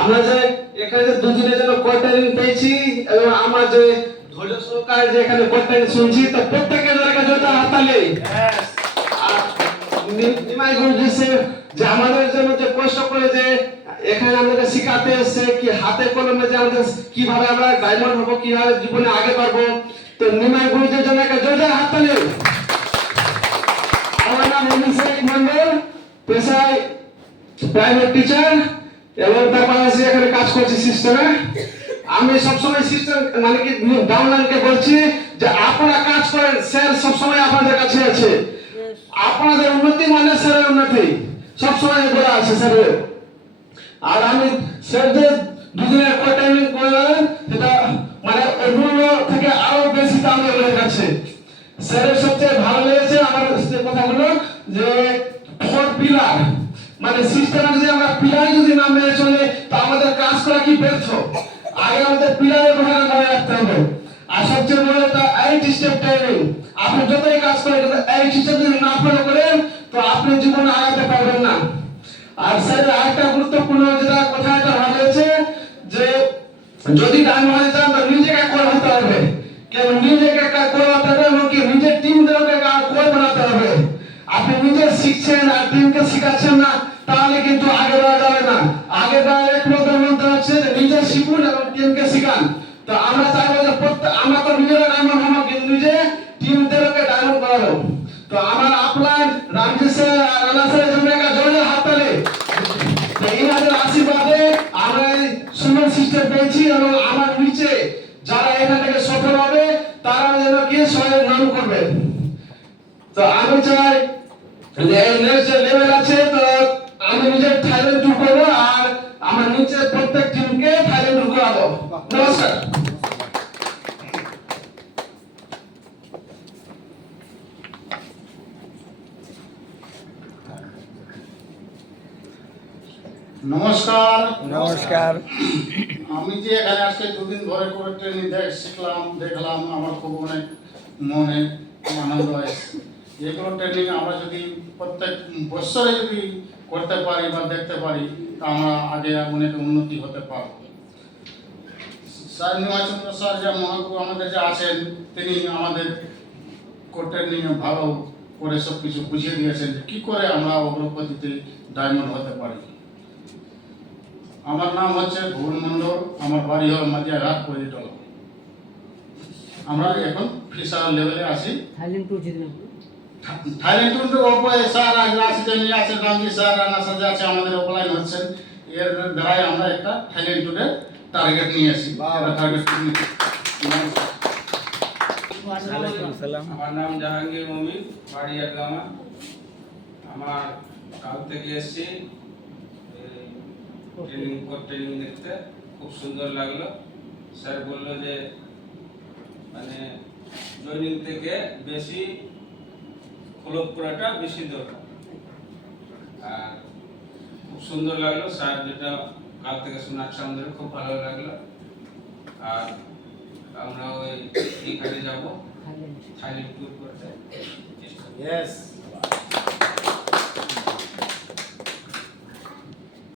আমরা যে এখানে যে দুদিনের জন্য কোয়ার্টারিং পেয়েছি এবং আমরা যে ধৈর্য সহকারে যে এখানে কোয়ার্টারিং শুনছি, তো প্রত্যেকের জায়গায় জোরদার হাততালি। আর নিমাই গুরুজি যে আমাদের জন্য যে কষ্ট করে যে এখানে আমাদের শিখাতে এসেছে কি হাতে কলমে যে আমাদের কিভাবে আমরা ডায়মন্ড হবো, কিভাবে জীবনে আগে বাড়বো, তো নিমাই গুরুজির জন্য একটা জোরদার হাততালি। আমার নাম অভিষেক মন্ডল, পেশায় প্রাইভেট টিচার এবং তার পাশাপাশি এখানে কাজ করছি সিস্টেমে। আমি সবসময় সিস্টেম মানে কি ডাউনলাইনকে বলছি যে আপনারা কাজ করেন, স্যার সবসময় আপনাদের কাছে আছে। আপনাদের উন্নতি মানে স্যারের উন্নতি, সবসময় বলা আছে স্যারের। আর আমি স্যার যে দুদিনের কোয়ার্টারিং করলেন সেটা মানে অন্য থেকে আরো বেশি দাম আমাদের কাছে। স্যারের সবচেয়ে ভালো লেগেছে আমার কথাগুলো যে ফোর পিলার, মানে সিস্টেমে যদি আমরা পিলার যদি না মেনে চলে তো আমাদের কাজ করা কি ব্যর্থ। আগে আমাদের পিলারের কথা মনে রাখতে হবে। আর সবচেয়ে বড় একটা 8 স্টেপ ট্রেনিং। আপনি যতই কাজ করেন 8 স্টেপ যদি না ফলো করেন তো আপনি জীবনে আগাতে পারবেন না। আর স্যার আরেকটা গুরুত্বপূর্ণ যেটা কথা এটা হয়েছে যে যদি ডায়মন্ড হতে চান তো নিজেকে কোর হতে হবে, কেন নিজেকে কোর হতে হবে এবং কি নিজের টিমদেরকে কোর বানাতে হবে। আপনি নিজে শিখছেন আর টিমকে শিখাচ্ছেন না তাহলে কিন্তু আগে বাড়া যাবে না। আগে বাড়া একমাত্র মন্ত্র হচ্ছে নিজে শিখুন এবং টিমকে শিখান। তো আমরা চাইবো যে আমরা তো নিজেরা ডায়মন্ড হবো কিন্তু নিজে টিমদেরকে ডায়মন্ড করাবো। তো আমার আপলাইন রামজি স্যার আর রানা স্যারের জন্য একটা জোরে হাততালি। তো ইনাদের আশীর্বাদে আমরা এই সুন্দর সিস্টেম পেয়েছি এবং আমার নিচে যারা এখান থেকে সফল হবে তারা যেন কি স্বয়ং নাম করবে। তো আমি চাই যে এই নেক্সট লেভেল আছে তো আমি নিজে থাইল্যান্ড ট্যুর করবো আর আমার নিচে প্রত্যেক টিমকে থাইল্যান্ড ট্যুর করাবো। নমস্কার। নমস্কার। নমস্কার। আমি যে এখানে আজকে দুদিন ধরে করে ট্রেনিং শিখলাম, দেখলাম, আমার খুব অনেক মনে আনন্দ হয়েছে। এগুলো ট্রেনিং আমরা যদি প্রত্যেক বছরে যদি করতে পারি বা দেখতে পারি তা আমরা আগে অনেক উন্নতি হতে পারব। স্যার নিমাচন্দ্র স্যার যে মহাগুরু আমাদের যে আছেন তিনি আমাদের ট্রেনিং ভালো করে সব কিছু বুঝিয়ে দিয়েছেন যে কী করে আমরা অগ্রগতিতে ডায়মন্ড হতে পারি। আমার নাম হচ্ছে ভুবন মন্ডল, আমার বাড়ি হয় মাদিয়াঘাট পরিটলা। আমরা এখন ফিশার লেভেলে আছি। থাইল্যান্ড টুর উপরে স্যার আসছে নিয়ে আছে রামজি স্যার রানা স্যার আছে আমাদের অফলাইন হচ্ছেন। এর দ্বারাই আমরা একটা থাইল্যান্ড টুরের টার্গেট নিয়ে আসি। আমার নাম জাহাঙ্গীর মমিন, বাড়ি আটগামা। আমার কাল থেকে এসেছি ট্রেনিং দেখতে, খুব সুন্দর লাগলো। স্যার বললো যে মানে জয়েনিং থেকে বেশি ফলো করাটা বেশি দরকার। আর খুব সুন্দর লাগলো স্যার যেটা কাল থেকে শোনাচ্ছে আমাদের খুব ভালো লাগলো। আর আমরা ওই এখানে যাবো থাইল্যান্ড ট্যুর করতে। Yes.